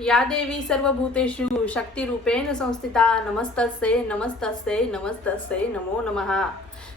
या देवी सर्व भूतेषु शक्तिरूपेण संस्थिता। नमस्तस्ते नमस्तस्ते नमस्तस्ते नमो नमः।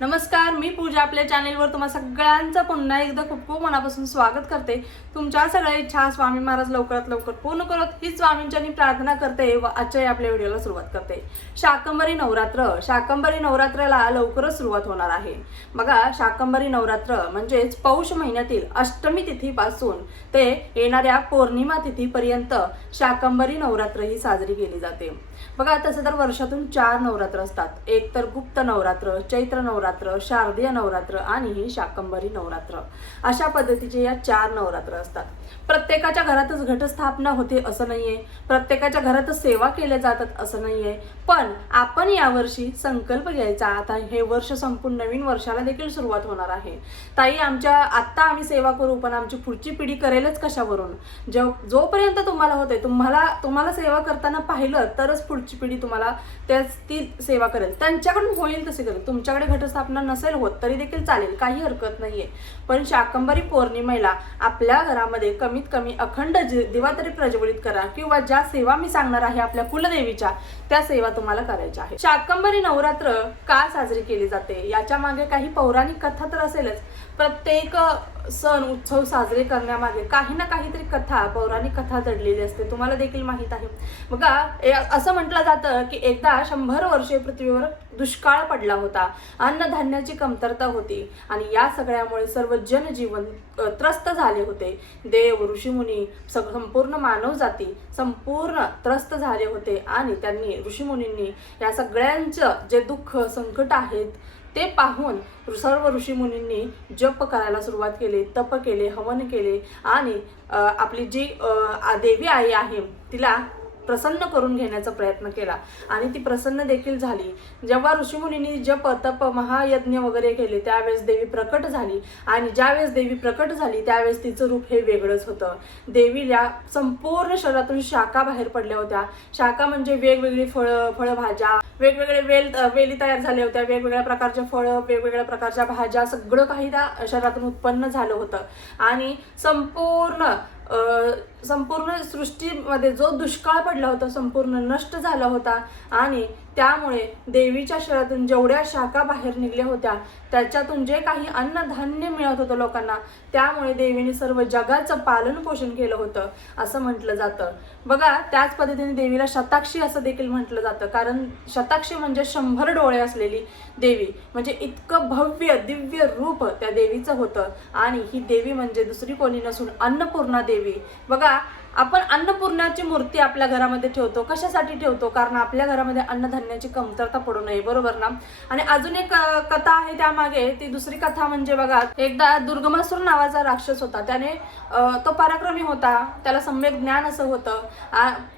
नमस्कार मी पूजा आपल्या चॅनेलवर तुम्हा सगळ्यांचं पुन्हा एकदा खूप खूप मनापासून स्वागत करते. तुमच्या सगळ्या इच्छा स्वामी महाराज लवकरात लवकर पूर्ण करत ही स्वामींच्यानी प्रार्थना करते व आजच्या आपल्या व्हिडिओला सुरुवात करते. शाकंबरी नवरात्र शाकंबरी नवरात्राला लवकरच सुरुवात होणार आहे. बघा शाकंबरी नवरात्र म्हणजेच पौष महिन्यातील अष्टमी तिथीपासून ते येणाऱ्या पौर्णिमा तिथीपर्यंत शाकंबरी नवरात्र ही साजरी केली जाते. बघा तसं तर वर्षातून चार नवरात्र असतात. एक तर गुप्त नवरात्र चैत्र नवरात्र शारदीय नवरात्र आणि ही शाकंबरी नवरात्र. अशा पद्धतीचे या चार नवरात्र असतात. प्रत्येकाच्या घरातच घटस्थापना होते असं नाहीये. प्रत्येकाच्या घरातच सेवा केल्या जातात असं नाहीये. पण आपण यावर्षी संकल्प घ्यायचा. आता हे वर्ष संपून नवीन वर्षाला देखील सुरुवात होणार आहे. ताई आमच्या आत्ता आम्ही सेवा करू पण आमची पुढची पिढी करेलच कशावरून? जो जोपर्यंत तुम्हाला होते तुम्हाला तुम्हाला सेवा करताना पाहिलं तरच पुढची पिढी तुम्हाला त्याच ती सेवा करेल. त्यांच्याकडून होईल तसे करेल. तुमच्याकडे घटस्थापना नसेल होत तरी देखील चालेल. काही हरकत नाहीये. पण शाकंबरी पौर्णिमेला आपल्या घरामध्ये कमीत कमी अखंड दिवा तरी प्रज्वलित करा. किंवा ज्या सेवा मी सांगणार आहे आपल्या कुलदेवीच्या त्या सेवा तुम्हाला करायचे आहे. शाकंबरी नवरात्र का साजरी केली जाते? याच्या मागे काही पौराणिक कथा तर असेलच. प्रत्येक सण उत्सव साजरे करण्यामागे काही ना काहीतरी कथा पौराणिक कथा दडलेली असते. तुम्हाला देखील माहीत आहे. बघा असं म्हटलं जातं की एकदा शंभर वर्षे पृथ्वीवर दुष्काळ पडला होता. अन्नधान्याची कमतरता होती आणि या सगळ्यामुळे सर्व जनजीवन त्रस्त झाले होते. देव ऋषीमुनी सग- संपूर्ण मानवजाती संपूर्ण त्रस्त झाले होते आणि त्यांनी ऋषीमुनींनी या सगळ्यांचं जे दुःख संकट आहेत ते पाहून सर्व ऋषीमुनींनी जप करायला सुरुवात केली तप केले हवन केले आणि आपली जी आ- देवी आई आहे तिला प्रसन्न करून घेण्याचा प्रयत्न केला. आणि ती प्रसन्न देखील झाली. जेव्हा ऋषीमुनींनी जप तप महायज्ञ वगैरे केले त्यावेळेस देवी प्रकट झाली. आणि ज्यावेळेस देवी प्रकट झाली त्यावेळेस तिचं रूप हे वेगळंच होतं. देवीला संपूर्ण शरीरातून शाखा बाहेर पडल्या होत्या. शाखा म्हणजे वेगवेगळी फळं फळभाज्या वेगवेगळे वेल वेली तयार झाल्या होत्या. वेगवेगळ्या प्रकारच्या फळं वेगवेगळ्या प्रकारच्या भाज्या सगळं काही त्या शरीरातून उत्पन्न झालं होतं. आणि संपूर्ण संपूर्ण सृष्टीमध्ये जो दुष्काळ पडला होता संपूर्ण नष्ट झाला होता आणि त्यामुळे देवीच्या शरीरातून जेवढ्या शाखा बाहेर निघल्या होत्या त्याच्यातून जे काही अन्नधान्य मिळत होतं लोकांना त्यामुळे देवीने सर्व जगाचं पालन पोषण केलं होतं असं म्हटलं जातं. बघा त्याच पद्धतीने देवीला शताक्षी असं देखील म्हटलं जातं कारण शताक्षी म्हणजे शंभर डोळे असलेली देवी म्हणजे इतकं भव्य दिव्य रूप त्या देवीचं होतं. आणि ही देवी म्हणजे दुसरी कोणी नसून अन्नपूर्णा देवी. बघा 봐. आपण अन्नपूर्णाची मूर्ती आपल्या घरामध्ये ठेवतो. कशासाठी ठेवतो? कारण आपल्या घरामध्ये अन्नधान्याची कमतरता पडू नये. बरोबर ना? आणि अजून एक कथा आहे त्यामागे. ती दुसरी कथा म्हणजे बघा एकदा दुर्गमासूर नावाचा राक्षस होता. त्याने तो पराक्रमी होता. त्याला सम्यक ज्ञान असं होतं.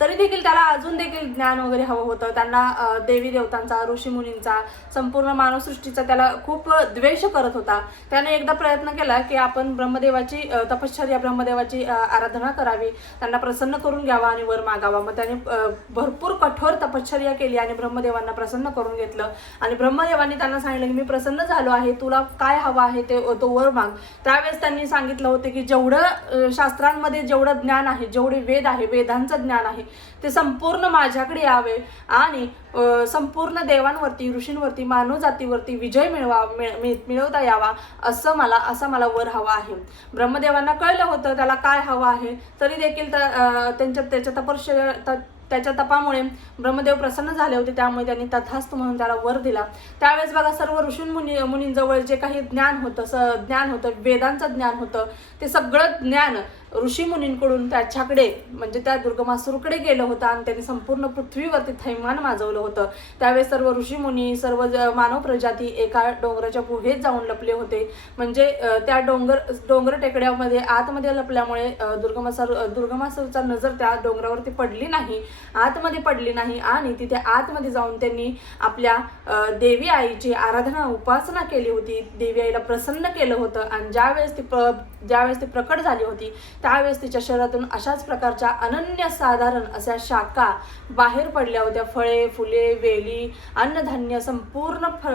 तरी देखील त्याला अजून देखील ज्ञान वगैरे हवं होतं. त्यांना देवी देवतांचा ऋषी मुनींचा संपूर्ण मानवसृष्टीचा त्याला खूप द्वेष करत होता. त्याने एकदा प्रयत्न केला की आपण ब्रह्मदेवाची तपश्चर्या ब्रह्मदेवाची आराधना करावी. त्यांना प्रसन्न करून घ्यावा आणि वर मागावा. मग त्याने भरपूर कठोर तपश्चर्या केली आणि ब्रह्मदेवांना प्रसन्न करून घेतलं. आणि ब्रह्मदेवांनी त्यांना सांगितलं की मी प्रसन्न झालो आहे. तुला काय हवं आहे ते तो वर माग. त्यावेळेस त्यांनी सांगितलं होतं की जेवढं शास्त्रांमध्ये जेवढं ज्ञान आहे जेवढे वेद आहे वेदांचं ज्ञान आहे ते संपूर्ण माझ्याकडे यावे. आणि संपूर्ण देवांवरती ऋषींवरती मानवजातीवरती विजय मिळवा मिळवता यावा असं मला असं मला वर हवा आहे. ब्रह्मदेवांना कळलं होतं त्याला काय हवं आहे. तरी देखील त्यांच्या त्याच्या तपश्चर्या त- त्याच्या तपामुळे ब्रह्मदेव प्रसन्न झाले होते. त्यामुळे त्यांनी तथास्त म्हणून त्याला वर दिला. त्यावेळेस बघा सर्व ऋषी मुनी मुनींजवळ जे काही ज्ञान होतं स ज्ञान होतं वेदांचं ज्ञान होतं ते सगळं ज्ञान ऋषी मुनींकडून त्याच्याकडे म्हणजे त्या दुर्गमासूरकडे गेलं होतं आणि त्यांनी संपूर्ण पृथ्वीवरती थैमान माजवलं होतं. त्यावेळेस सर्व ऋषी मुनी सर्व मानव प्रजाती एका डोंगराच्या गुहेत जाऊन लपले होते. म्हणजे त्या डोंगर डोंगर टेकड्यामध्ये आतमध्ये लपल्यामुळे दुर्गमासूर दुर्गमासूरचा नजर त्या डोंगरावरती पडली नाही आतमध्ये पडली नाही आणि तिथे आतमध्ये जाऊन त्यांनी आपल्या देवी आईची आराधना उपासना केली होती. देवी आईला प्रसन्न केलं होतं आणि ज्यावेळेस ती प्र ज्यावेळेस ती प्रकट झाली होती त्यावेळेस तिच्या शरीरातून अशाच प्रकारच्या अनन्यसाधारण अशा शाखा बाहेर पडल्या होत्या. फळे फुले वेली अन्नधान्य संपूर्ण फ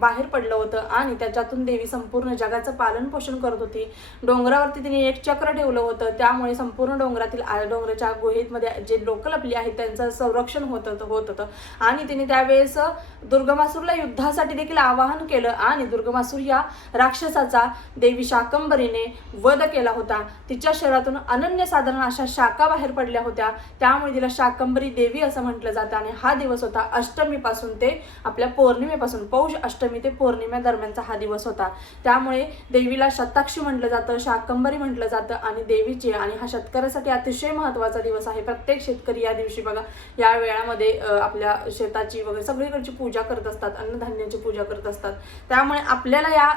बाहेर पडलं होतं आणि त्याच्यातून देवी संपूर्ण जगाचं पालन पोषण करत होती. डोंगरावरती तिने एक चक्र ठेवलं होतं. त्यामुळे संपूर्ण डोंगरातील आ- डोंगराच्या गुहेमध्ये जे लोक लपली आहेत त्यांचं संरक्षण होत होतं होत होतं. आणि तिने त्यावेळेस दुर्गमासूरला युद्धासाठी देखील आवाहन केलं आणि दुर्गमासूर या राक्षसाचा देवी शाकंबरीने वध केला होता. तिच्या शरीरातून अनन्यसाधारण अशा शाखा बाहेर पडल्या होत्या. त्यामुळे तिला शाकंभरी देवी असं म्हटलं जातं आणि हा दिवस होता अष्टमीपासून ते आपल्या पौर्णिमेपासून पौष अष्टमी ते पौर्णिमे दरम्यानचा हा दिवस होता. त्यामुळे देवीला शताक्षी म्हटलं जातं शाकंभरी म्हटलं जातं आणि देवीची आणि हा शेतकऱ्यासाठी अतिशय महत्त्वाचा दिवस आहे. प्रत्येक शेतकरी या दिवशी बघा या वेळामध्ये आपल्या शेताची वगैरे सगळीकडची पूजा करत असतात अन्नधान्याची पूजा करत असतात. त्यामुळे आपल्याला या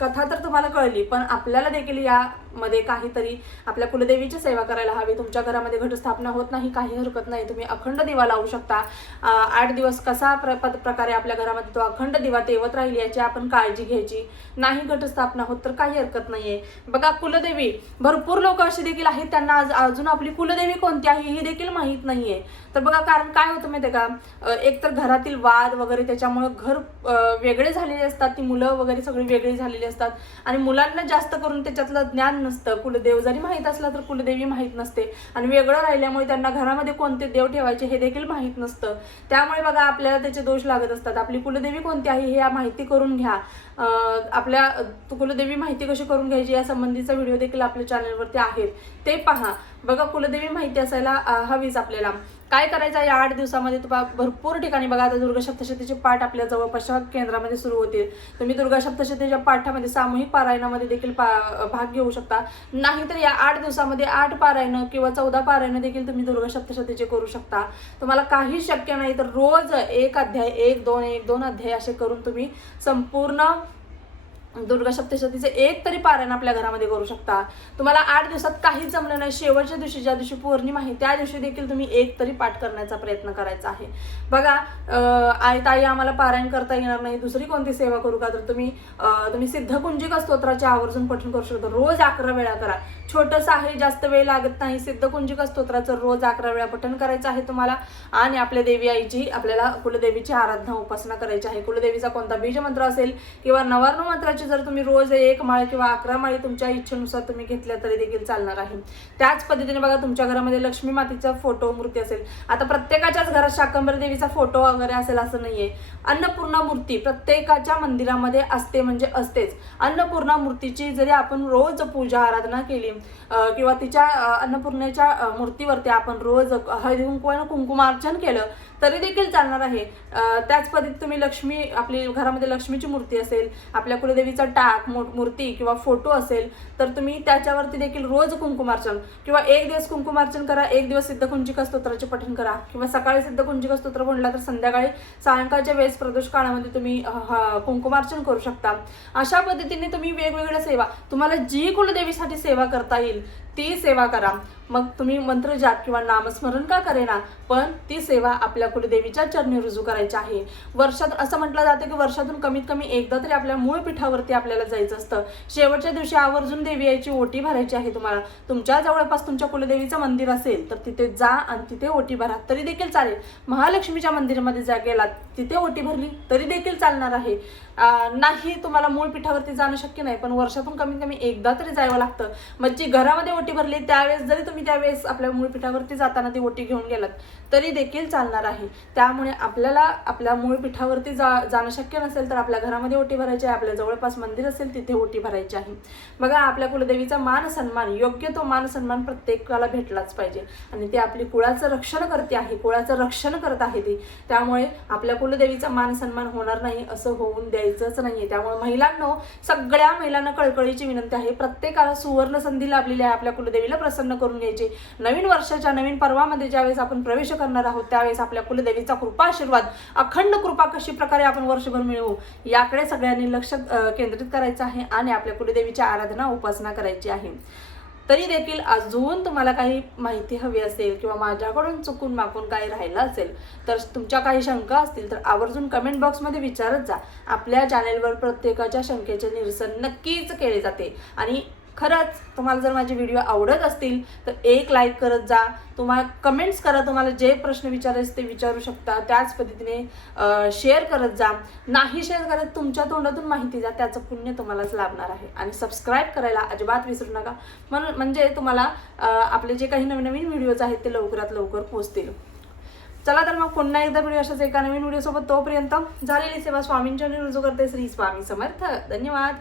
कथा तर तुम्हाला कळली पण आपल्याला देखील यामध्ये काहीतरी आपल्या कुलदेवीची सेवा करायला हवी तुमच्या घरामध्ये घटस्थापना होत नाही काही हरकत नाही तुम्ही अखंड दिवा लावू शकता. आठ दिवस कसा प्र पद- प्रकारे आपल्या घरामध्ये तो अखंड दिवा तेवत राहील याची आपण काळजी घ्यायची. नाही घटस्थापना होत तर काही हरकत नाहीये. बघा कुलदेवी भरपूर लोक असे देखील आहेत त्यांना आज अजून आपली कुलदेवी कोणती आहे हे देखील माहीत नाहीये. तर बघा कारण काय होतं माहिती का? एकतर एक तर घरातील वाद वगैरे त्याच्यामुळे घर वेगळे झालेले असतात ती मुलं वगैरे सगळी वेगळी झालेली असतात. आणि मुलांना जास्त करून त्याच्यातलं ज्ञान नसतं. कुलदेव जरी माहीत असला तर कुलदेवी माहीत नसते. आणि वेगळं राहिल्यामुळे त्यांना घरामध्ये कोणते देव ठेवायचे हे देखील माहीत नसतं. त्यामुळे बघा आपल्याला त्याचे दोष लागत असतात. आपली कुलदेवी कोणती आहे हे माहिती करून घ्या. आपल्या कुलदेवी माहिती कशी करून घ्यायची या संबंधीचा व्हिडिओ देखील आपल्या चॅनलवरती आहेत. ते पहा. बघा कुलदेवी माहिती असायला हवीच आपल्याला. काय करायचं या आठ दिवसामध्ये तुम्हा भरपूर ठिकाणी बघा आता दुर्गा सप्तशतीचे पाठ आपल्या जवळपासच्या केंद्रामध्ये सुरू होतील तुम्ही दुर्गा सप्तशतीच्या पाठामध्ये सामूहिक पारायणामध्ये देखील पा भाग घेऊ शकता. नाहीतर या आठ दिवसामध्ये आठ पारायणं किंवा चौदा पारायणं देखील तुम्ही दुर्गा सप्तशतीचे करू शकता. तुम्हाला काही शक्य नाही तर रोज एक अध्याय एक दोन एक दोन अध्याय असे करून तुम्ही संपूर्ण दुर्गा सप्तशतीचे एक तरी पारायण आपल्या घरामध्ये करू शकता. तुम्हाला आठ दिवसात काहीच जमलं नाही. शेवटच्या दिवशी ज्या दिवशी पौर्णिमा आहे त्या दिवशी देखील तुम्ही एक तरी पाठ करण्याचा प्रयत्न करायचा आहे. बघा आई ताई आम्हाला पारायण करता येणार नाही. दुसरी कोणती सेवा करू का? तर तुम्ही तुम्ही सिद्धकुंजिका स्तोत्राच्या आवर्जून पठण करू शकता. रोज अकरा वेळा करा. छोटंसं आहे जास्त वेळ लागत नाही. सिद्धकुंजिका स्तोत्राचं रोज अकरा वेळा पठण करायचं आहे तुम्हाला. आणि आपल्या देवी आईची आपल्याला कुलदेवीची आराधना उपासना करायची आहे. कुलदेवीचा कोणता बीज मंत्र असेल किंवा नवार्ण मंत्राची जर तुम्ही रोज एक माळ किंवा अकरा माळी तुमच्या इच्छेनुसार तुम्ही घेतल्या तरी देखील चालणार आहे. त्याच पद्धतीने बघा तुमच्या घरामध्ये लक्ष्मी मातेचा फोटो मूर्ती असेल. आता प्रत्येकाच्याच घरात शाकंबरी देवीचा फोटो वगैरे असेल असं नाहीये. अन्नपूर्णा मूर्ती प्रत्येकाच्या मंदिरामध्ये असते म्हणजे असतेच. अन्नपूर्णा मूर्तीची जरी आपण रोज पूजा आराधना केली किंवा तिच्या अन्नपूर्णेच्या मूर्तीवरती आपण रोज हळदी कुंकवानं कुंकुमार्चन केलं तरी देखील चालणार आहे. त्याच पद्धतीत तुम्ही लक्ष्मी आपली घरामध्ये लक्ष्मीची मूर्ती असेल आपल्या कुलदेवीचा टाक मूर्ती किंवा फोटो असेल तर तुम्ही त्याच्यावरती देखील रोज कुंकुमार्चन किंवा एक दिवस कुंकुमार्चन करा एक दिवस सिद्धकुंजिका स्तोत्राचे पठण करा किंवा सकाळी सिद्धकुंजिका स्तोत्र म्हणला तर संध्याकाळी सायंकाळच्या वेळेस प्रदोष काळामध्ये तुम्ही ह- कुंकुमार्चन करू शकता. अशा पद्धतीने तुम्ही वेगवेगळ्या सेवा तुम्हाला जी कुलदेवीसाठी सेवा करता करता येईल. ती सेवा करा. मग तुम्ही मंत्र जाप किंवा नामस्मरण का करेना पण ती सेवा आपल्या कुलदेवीच्या चरणी रुजू करायची आहे. वर्षात असं म्हटलं जातं की वर्षातून कमीत कमी एकदा तरी आपल्या मूळ पीठावरती आपल्याला जायचं असतं. शेवटच्या दिवशी आवर्जून देवी यायची ओटी भरायची आहे तुम्हाला. तुमच्या जवळपास तुमच्या कुलदेवीचं मंदिर असेल तर तिथे जा आणि तिथे ओटी भरा. तरी देखील चालेल. महालक्ष्मीच्या मंदिरामध्ये जा गेलात तिथे ओटी भरली तरी देखील चालणार आहे. नाही तुम्हाला मूळ पीठावरती जाणं शक्य नाही पण वर्षातून कमीत कमी एकदा तरी जावं लागतं. मग जी घरामध्ये ओटी भरली त्यावेळेस जरी तुम्ही त्यावेळेस आपल्या मूळपीठावरती जाताना ती ओटी घेऊन गेलात तरी देखील चालणार आहे. त्यामुळे आपल्याला आपल्या मूळ पीठावरती जा जाणं शक्य नसेल तर आपल्या घरामध्ये ओटी भरायची आहे आपल्या जवळपास मंदिर असेल तिथे ओटी भरायची आहे. बघा आपल्या कुलदेवीचा मान सन्मान योग्य तो मान सन्मान प्रत्येकाला भेटलाच पाहिजे. आणि ती आपली कुळाचं रक्षण करते आहे कुळाचं रक्षण करत आहे ती. त्यामुळे आपल्या कुलदेवीचा मान सन्मान होणार नाही असं होऊन द्यायचंच नाहीये. त्यामुळे महिलांनो सगळ्या महिलांना कळकळीची विनंती आहे. प्रत्येकाला सुवर्ण संधी लाभलेली आहे आपल्या कुलदेवीला प्रसन्न करून घ्यायचे. नवीन वर्षाच्या नवीन पर्वामध्ये ज्यावेळेस आपण प्रवेश करणार आहोत त्यावेळेस आपल्या कुलदेवीचा कृपा आशीर्वाद अखंड कृपा कशी प्रकारे आपण वर्षभर मिळवू याकडे सगळ्यांनी लक्ष केंद्रित करायचं आहे आणि आपल्या कुलदेवीची आराधना उपासना करायची आहे. तरी देखील अजून तुम्हाला काही माहिती हवी असेल किंवा माझ्याकडून चुकून मागून काही राहिलं असेल तर तुमच्या काही शंका असतील तर आवर्जून कमेंट बॉक्समध्ये विचारत जा. आपल्या चॅनेलवर प्रत्येकाच्या शंकेचे निरसन नक्कीच केले जाते. आणि खरंच तुम्हाला जर माझे व्हिडिओ आवडत असतील तर एक लाईक करत जा. तुम्हाला कमेंट्स करा तुम्हाला जे प्रश्न विचारायचे ते विचारू शकता. त्याच पद्धतीने शेअर करत जा. नाही शेअर करत तुमच्या तोंडातून माहिती जा. त्याचं पुण्य तुम्हालाच लाभणार आहे. आणि सबस्क्राईब करायला अजिबात विसरू नका. म्हणून म्हणजे तुम्हाला आपले जे काही नवीन नवीन व्हिडिओज आहेत ते लवकरात लवकर पोहोचतील. चला तर मग पुन्हा एकदा व्हिडिओ अशाच एका नवीन व्हिडिओसोबत तोपर्यंत झालेली सेवा स्वामींच्या रुजू करते श्री स्वामी समर्थ. धन्यवाद.